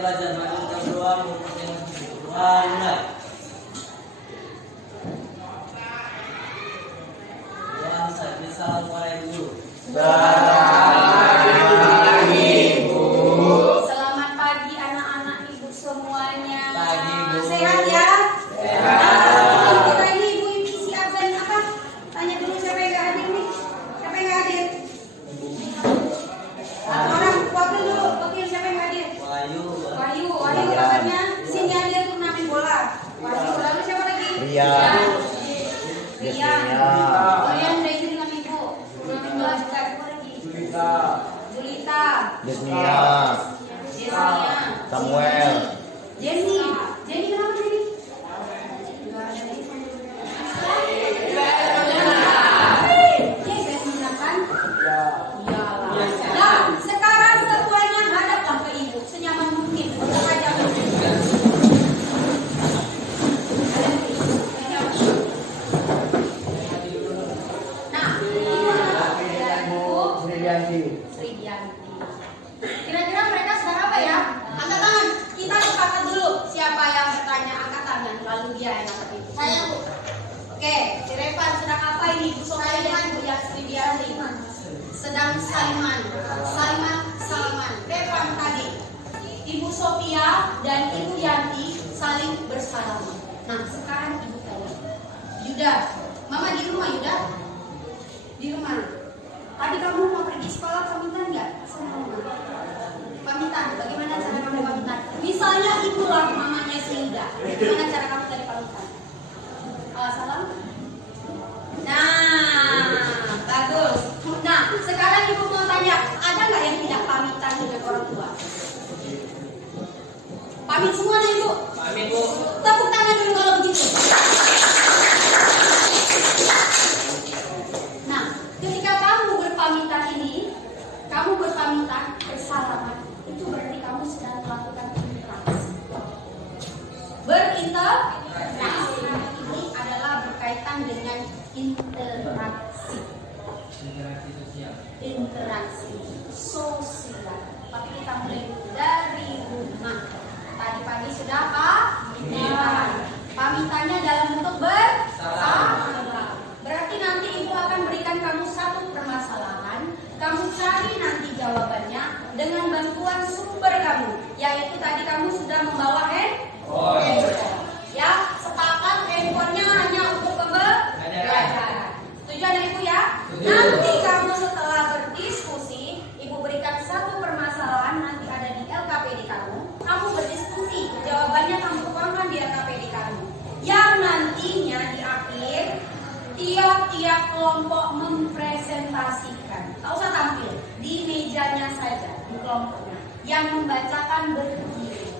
belajar banyak jam doang yang mulai. Doang saja salam mulai dulu. Selamat pagi anak-anak ibu semuanya. Pagi, Bu. Sehat ya? Sehat. Kita ini ibu isi absen apa? Tanya dulu siapa yang nggak hadir nih? Siapa yang nggak hadir? Orang wakil dulu, wakil siapa yang nggak hadir? Wahyu kabarnya sini hadir turnamen bola. Wahyu, lalu siapa lagi? Rian udah izin dengan ibu. Turnamen bola juga siapa lagi? Julita. Desnia, Samuel. Jenny kenapa Jenny? Nah, sekarang semuanya hadaplah ke ibu senyaman mungkin. Untuk aja. Nah, ibu Sri Dianti. Kira-kira mereka sedang apa ya? Angkat tangan. Kita sepakat dulu. Siapa yang bertanya angkat tangan, lalu dia yang angkat ibu. Saya bu. Oke, si Revan sedang apa ini? Ibu Sofia dan Bu Sri Dianti. Sedang Saliman. Revan tadi. Ibu Sofia dan Ibu Yanti saling bersalaman. Nah, sekarang ibu tanya. Yuda, Mama di rumah Yuda? Di rumah. Tadi kamu mau pergi sekolah pamitan nggak sama Mama? Pamitan, bagaimana cara kamu pamitan? Misalnya itulah mamanya Yuda. Bagaimana cara kamu tadi pamitan? Salam. Nah, bagus. Nah, sekarang ibu mau tanya, ada nggak yang tidak pamitan dengan orang tua? Pamit semua nih ibu. Pamit Bu. Tepuk tangan dulu kalau begitu. Nah, ketika kamu berpamitan ini, kamu berpamitan bersalaman, itu berarti kamu sedang melakukan interaksi. Berinteraksi ini adalah berkaitan dengan interaksi. Interaksi sosial. Tapi kita mulai dulu dari rumah. Tadi pagi sudah pamitan. Pamitannya dalam bentuk bersalam. Berarti nanti ibu akan berikan kamu satu permasalahan. Kamu cari nanti jawabannya dengan bantuan sumber kamu. Yaitu tadi kamu sudah membawa handphone. Ya, sepakat handphonenya hanya untuk pembelajaran. Setuju anak ibu ya? Nanti kamu setelah berdiskusi, ibu berikan satu permasalahan nanti ada di LKPD kamu. Kamu berdiskusi, jawabannya kamu tuangkan di LKPD kamu. Yang nantinya di akhir tiap-tiap kelompok mempresentasikan. Tak usah tampil, di mejanya saja, di kelompoknya. Yang membacakan berdiri.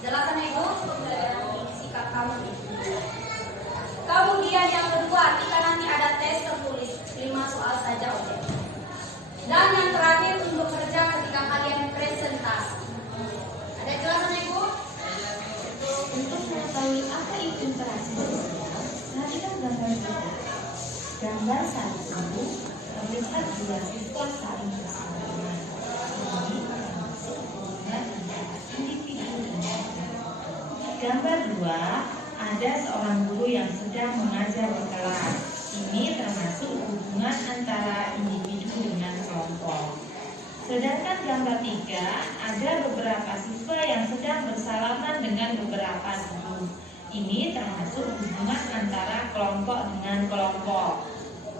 Jelasan ibu? Sikap kamu itu. Kemudian yang kedua, kita nanti ada tes tertulis 5 soal saja objek. Dan yang terakhir untuk kerja ketika kalian presentasi. Ada jelasan ibu? Untuk mengetahui apa itu interaksi sosial, perhatikan gambar berikut. Gambar 1 terlihat 2 siswa saling bersalaman. Ini termasuk hubungan antara individu dan kelompok. Gambar 2 ada seorang guru yang sedang mengajar di kelas. Ini termasuk hubungan antara individu dengan kelompok. Sedangkan gambar 3 ada beberapa siswa yang sedang bersalaman dengan beberapa guru. Ini termasuk hubungan antara kelompok dengan kelompok.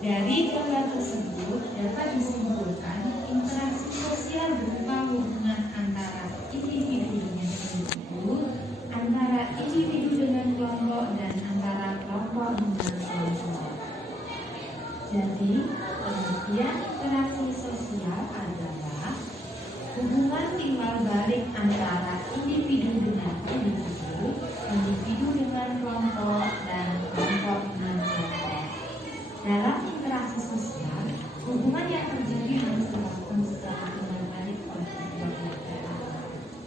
Dari gambar tersebut dapat disimpulkan interaksi sosial berupa hubungan antara individu dengan individu, antara individu dengan kelompok, dan antara kelompok dengan kelompok. Jadi, pengertian interaksi sosial adalah hubungan timbal balik antara individu dengan individu, individu dengan kelompok, dan kelompok dengan kelompok. Dalam interaksi sosial, hubungan yang terjadi harus dilakukan secara timbal balik oleh kedua belah pihak.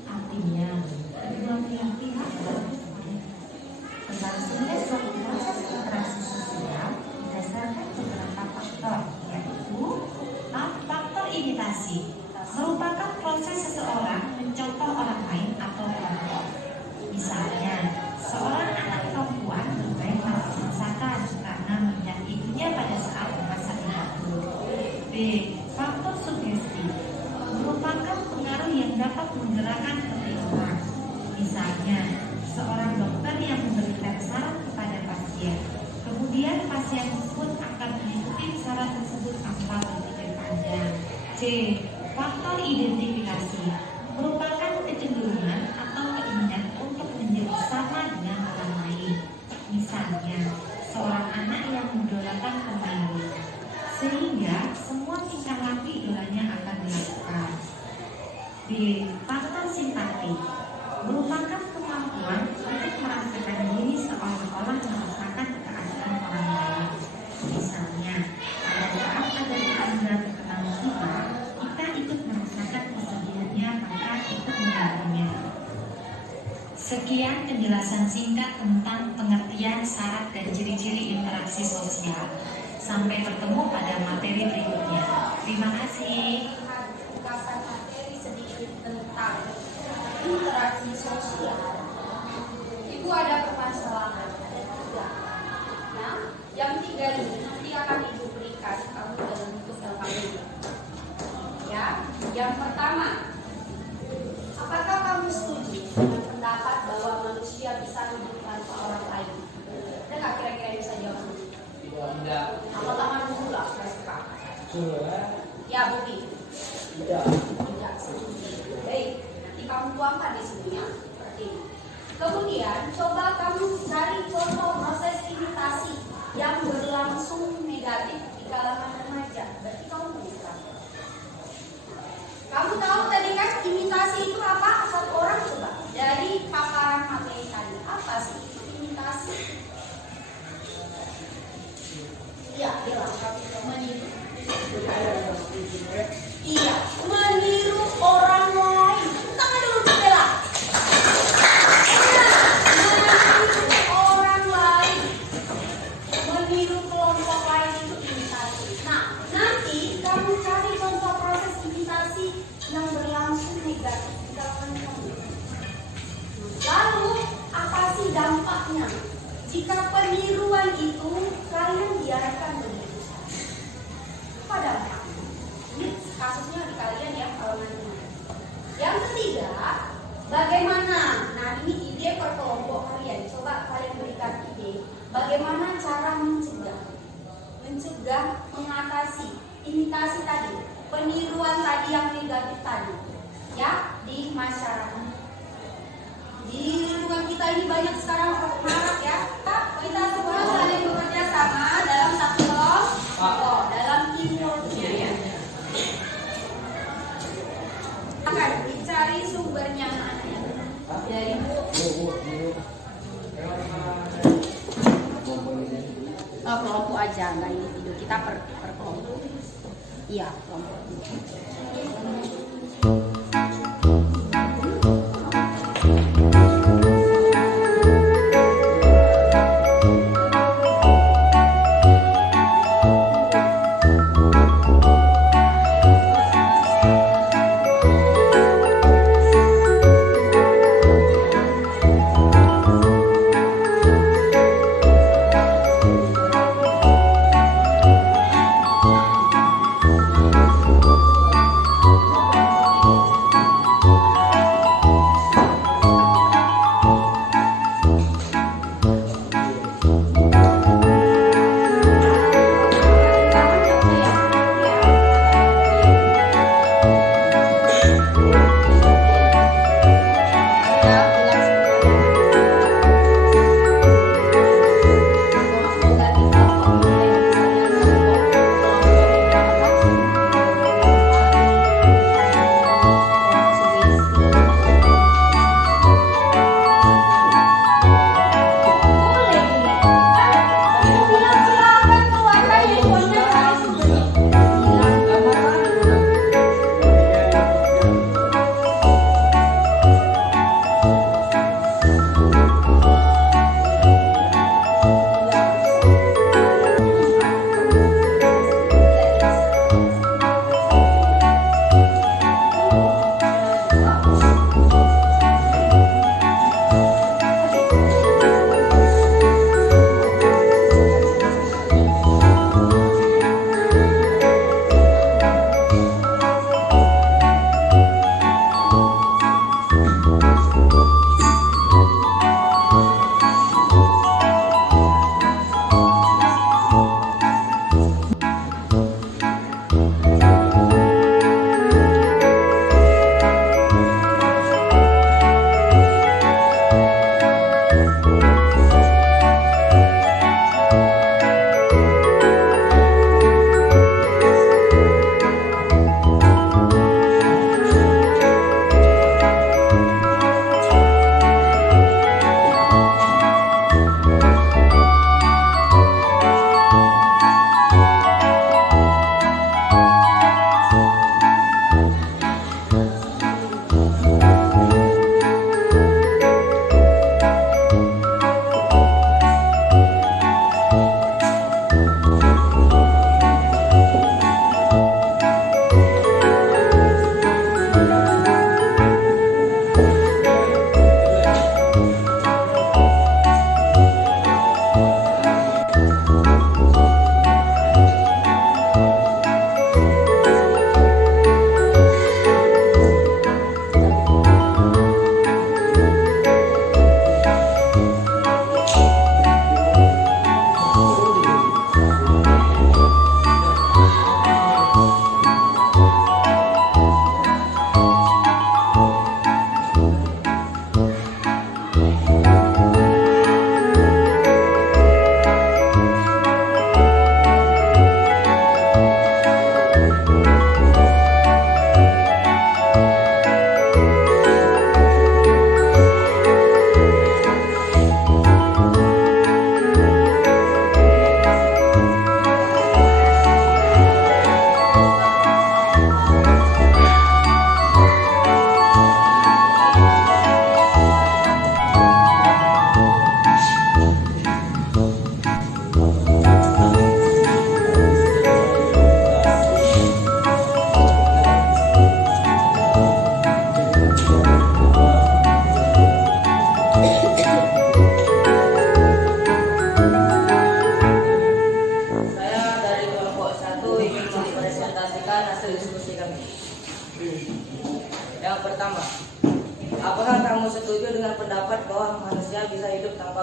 Artinya, kedua belah pihak harus berlangsungnya suatu proses interaksi sosial berdasarkan beberapa faktor, yaitu faktor imitasi merupakan proses seseorang mencontoh orang lain atau Kemudian pasien pun akan mengikuti syarat tersebut tanpa berpikir panjang. C. Faktor identifikasi merupakan kecenderungan atau keinginan untuk menjadi sama dengan orang lain. Misalnya, seorang anak yang mendolakan pemain, sehingga semua tingkah laku idolanya akan dilakukan. B. Faktor simpati merupakan kemampuan untuk merasakan diri seolah-olah merasakan keadaan orang lain. Misalnya, pada saat ada tetangga terkena musibah, kita ikut merasakan kesedihannya maka ikut membantunya. Sekian penjelasan singkat tentang pengertian syarat dan ciri-ciri interaksi sosial. Sampai bertemu pada materi berikutnya. Terima kasih. Ungkapan materi sedikit tentang interaksi sosial. Ibu ada permasalahan, ada 3. Nah, yang 3 ini nanti akan ibu berikan kamu dalam bentuk LKP. Ya, yang pertama, apakah kamu setuju dengan pendapat bahwa manusia bisa hidup tanpa orang lain? Ada nggak kira-kira yang bisa jawab? Tidak. Tangan dulu lah, saya suka. Ya, Bubi. Tidak. Tidak setuju. Baik, nanti kamu tuangkan di sini ya, seperti ini. Kemudian coba kamu cari contoh proses imitasi yang berlangsung negatif di kalangan remaja. Berarti kamu bisa. Kamu tahu tadi kan imitasi itu apa? Satu orang coba dari paparan materi tadi. Apa sih imitasi? Iya, meniru. Iya, meniru orang lain. Tangan dulu, Bella. Meniru orang lain, meniru kelompok lain itu imitasi. Nah, nanti kamu cari contoh proses imitasi yang berlangsung negatif di kalangan kamu. Lalu, apa sih dampaknya? Jika peniruan itu kalian biarkan begitu saja. Apa dampaknya? Ini kasusnya di kalian ya, kalau nanti. Yang ketiga, bagaimana? Nah, ini ide per kelompok kalian. Coba kalian berikan ide. Bagaimana cara mencegah, mengatasi imitasi tadi, peniruan tadi yang negatif tadi, ya, di masyarakat. Di lingkungan kita ini banyak sekarang marak ya. Kita semua saling bekerja sama dalam satu kelompok, dalam teamworknya ya. Akan dicari sumbernya mana? Dari kelompok aja, nggak individu. Kita per kelompok. Iya, kelompok.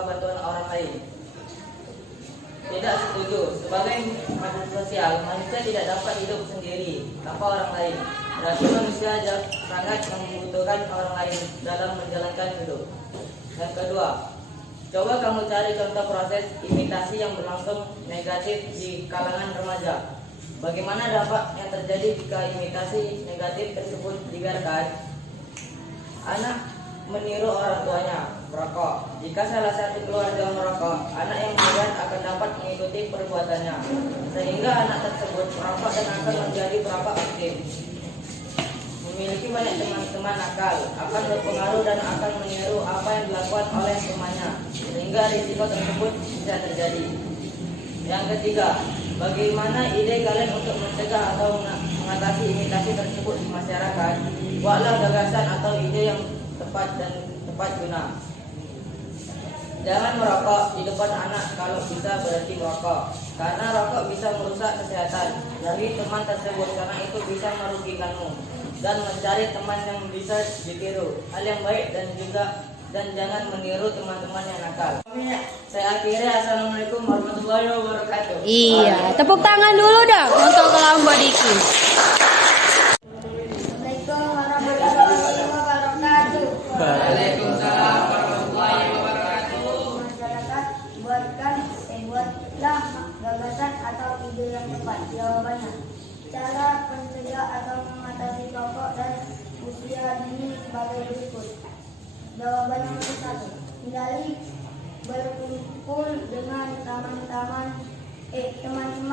tanpa bantuan orang lain. Tidak setuju. Sebagai makhluk sosial, manusia tidak dapat hidup sendiri tanpa orang lain. Berarti manusia sangat membutuhkan orang lain dalam menjalankan hidup. Yang kedua, coba kamu cari contoh proses imitasi yang berlangsung negatif di kalangan remaja. Bagaimana dampak yang terjadi jika imitasi negatif tersebut dibiarkan? Anak meniru orang tuanya merokok. Jika salah satu keluarga merokok, anak yang melihat akan dapat mengikuti perbuatannya, sehingga anak tersebut merokok dan akan menjadi perokok aktif. Memiliki banyak teman-teman nakal, akan berpengaruh dan akan meniru apa yang dilakukan oleh temannya, sehingga risiko tersebut bisa terjadi. Yang ketiga, bagaimana ide kalian untuk mencegah atau mengatasi imitasi tersebut di masyarakat? Buatlah gagasan atau ide yang tepat dan tepat guna. Jangan merokok di depan anak kalau bisa berhenti merokok, karena rokok bisa merusak kesehatan. Jauhi teman tersebut karena itu bisa merugikanmu, dan mencari teman yang bisa ditiru, hal yang baik dan jangan meniru teman-teman yang nakal. Saya akhiri, assalamualaikum warahmatullahi wabarakatuh. Iya, tepuk tangan dulu dong untuk kelompok Diki. Waalaikumsalam warahmatullahi wabarakatuh. Masyarakat buatlah gagasan atau ide yang tepat. Jawabannya, cara mencegah atau mengatasi rokok dan usia dini sebagai berikut. Jawaban nomor 1, hindari berkumpul dengan teman-teman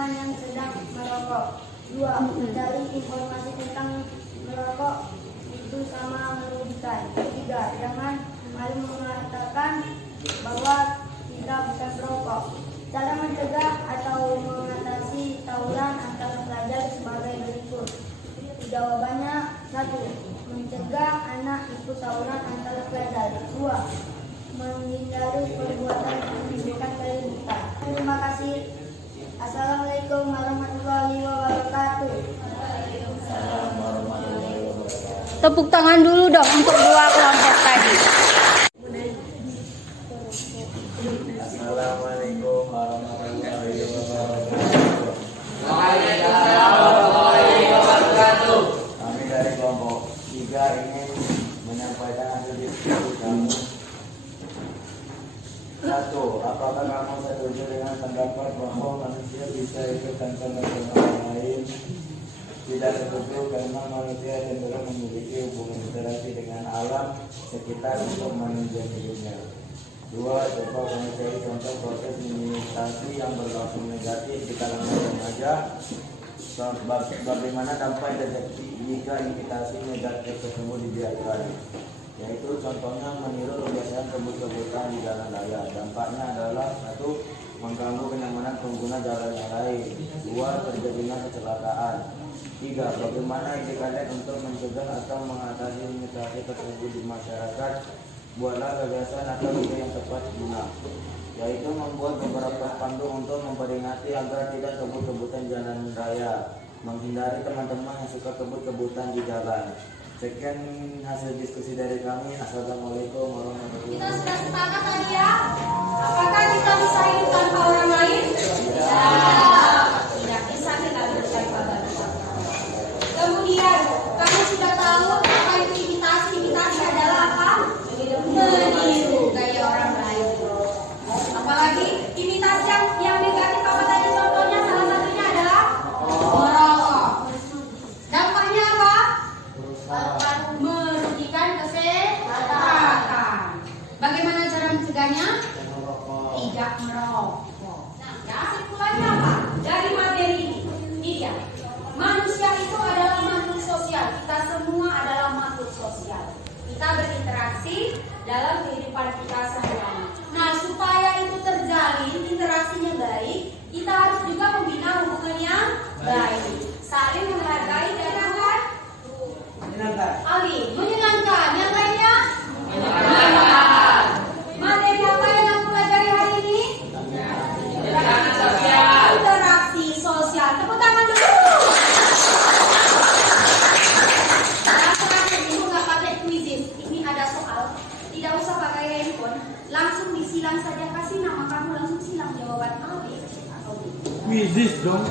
yang sedang merokok. 2, mencari informasi tentang merokok itu sama merugikan. 3, jangan malu mengatakan bahwa kita bukan perokok. Cara mencegah atau mengatasi tawuran antar pelajar sebagai berikut. Jawabannya, 1, mencegah anak ikut tawuran antar pelajar. 2, menghindari perbuatan pendidikan keributan. Terima kasih. Assalamualaikum warahmatullahi wabarakatuh. Tepuk tangan dulu dong untuk dua kelompok tadi. Assalamualaikum warahmatullahi wabarakatuh. Waalaikumsalam warahmatullahi wabarakatuh. Kami dari kelompok 3 ingin menyampaikan hasil diskusi kami. 1. Apakah kamu setuju dengan pendapat bahwa manusia bisa hidup tanpa bantuan orang lain? Tidak setuju karena manusia cenderung memiliki hubungan interaksi dengan alam sekitar untuk menunjang hidupnya. 2. Coba kamu cari contoh proses imitasi yang berlangsung negatif di kalangan remaja. Bagaimana dampak yang terjadi jika imitasi negatif tersebut dibiarkan? Yaitu contohnya meniru kebiasaan kebut-kebutan di jalan raya. Dampaknya adalah 1. Mengganggu kenyamanan pengguna jalan yang lain. 2. Terjadinya kecelakaan. 3. Bagaimana ide kalian untuk mencegah atau mengatasi imitasi tersebut di masyarakat? Buatlah gagasan atau ide yang tepat guna, yaitu membuat beberapa pandu untuk memperingati agar tidak kebut-kebutan jalan raya, menghindari teman-teman yang suka kebut-kebutan di jalan. Sekian hasil diskusi dari kami. Assalamualaikum warahmatullahi Kita wabarakatuh. sudah sepakat tadi ya. Apakah kita bisa hidup tanpa orang lain? Tidak bisa kita hidup tanpa orang lain. Kemudian, kamu sudah tahu apa itu imitasi? Imitasi adalah apa? Meniru gaya orang lain. Apalagi imitasi yang negatif apa tadi contohnya? Salah satunya adalah merokok. Dampaknya apa? Merugikan kesehatan. Bagaimana cara mencegahnya? Tidak merokok. Nah, kesimpulannya apa? Dari materi ini dia. Manusia itu adalah makhluk sosial. Kita semua adalah makhluk sosial. Kita berinteraksi dalam kehidupan kita sehari-hari. Nah, supaya itu terjalin, interaksinya baik, kita harus juga membina hubungan yang baik. Saling menghargai dan Ali, menyenangkan. Yang lainnya? Menyenangkan. Materi apa yang aku pelajari hari ini? Interaksi sosial. Tepuk tangan dulu. Terakhir ibu nggak pakai quizzes. Ini ada soal. Tidak usah pakai handphone. Langsung disilang saja Widis dong.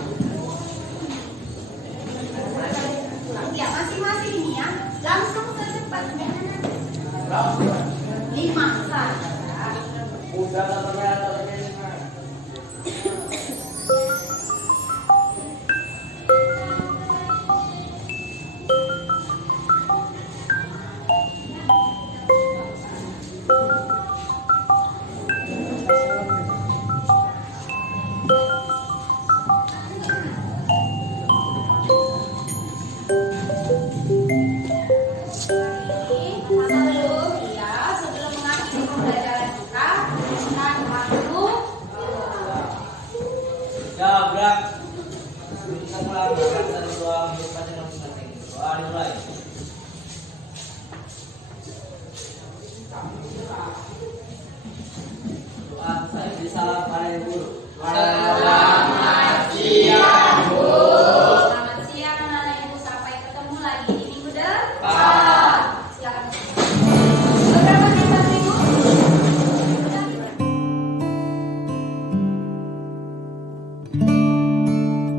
Ya, masing-masing ini ya. Langsung secepatnya. 5 saja. Udah ternyata. Sebelum mengakhiri pembelajaran kita, kita dulu Jabrak. Kita mulai belajar doa untuk baca masing-masing. Doa dimulai. Doa saya bisa para guru.